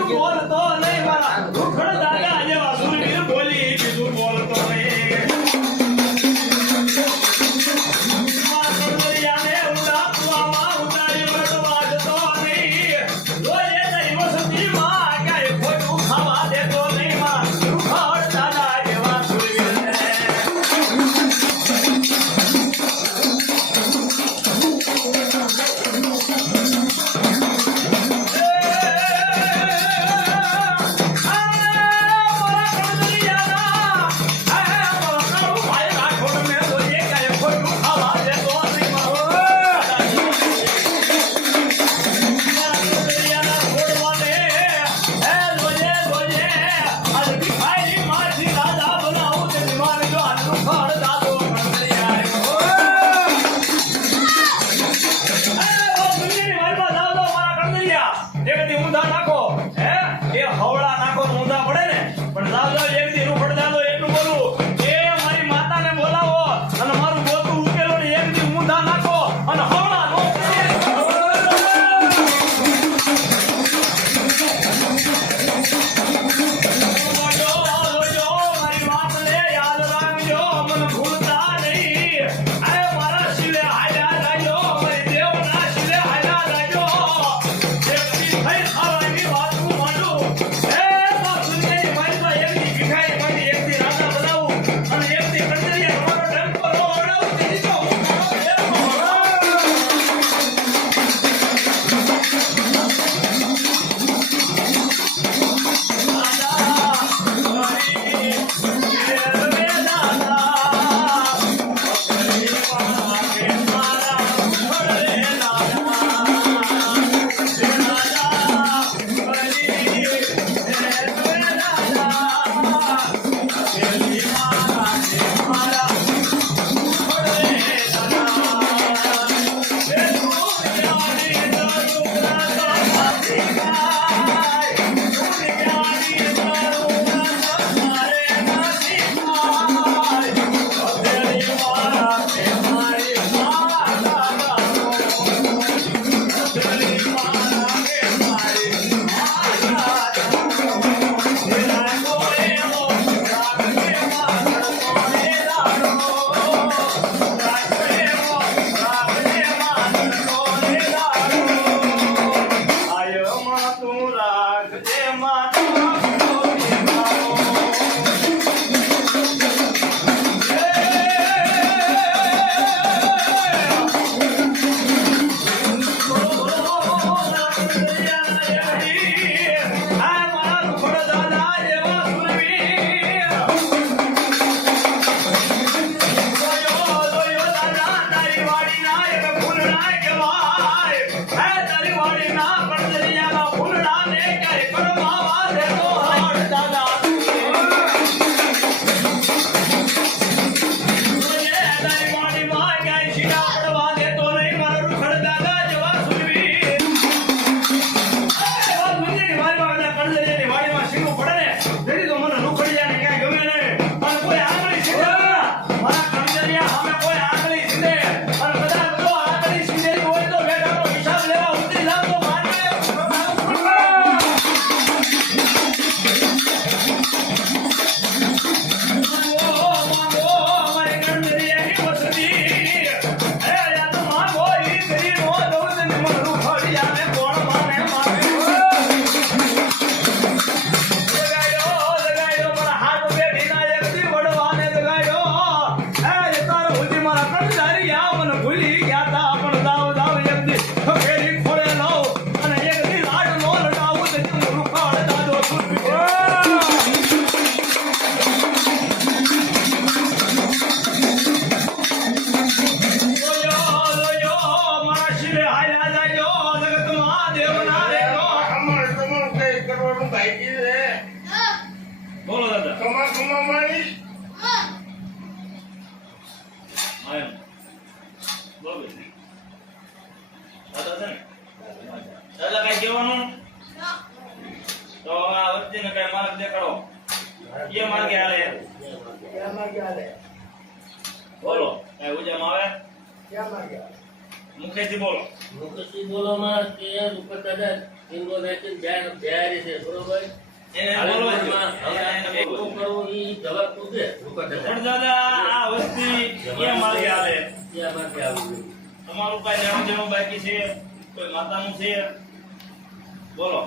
Não, ચોમાસુમાં મારી એટલે કઈ તો આ વ્યક્તિને કઈ માર્ગ દેખાડો. એ માર્ગે હાલે? માર્ગે હાલે? બોલો કઈ ઉજામ આવે? ક્યાં માર્ગે હાલે? મુખેથી બોલો. મુખેથી બોલો માં કે રૂપર દાદા ઇન્ડોનેશિયન બેન બેરી છે બરોબર? પણ દાદા આ વસ્તી કેમ મારી આવે તમારું કઈ નામ જેવું બાકી છે? કોઈ માતાનું છે? બોલો.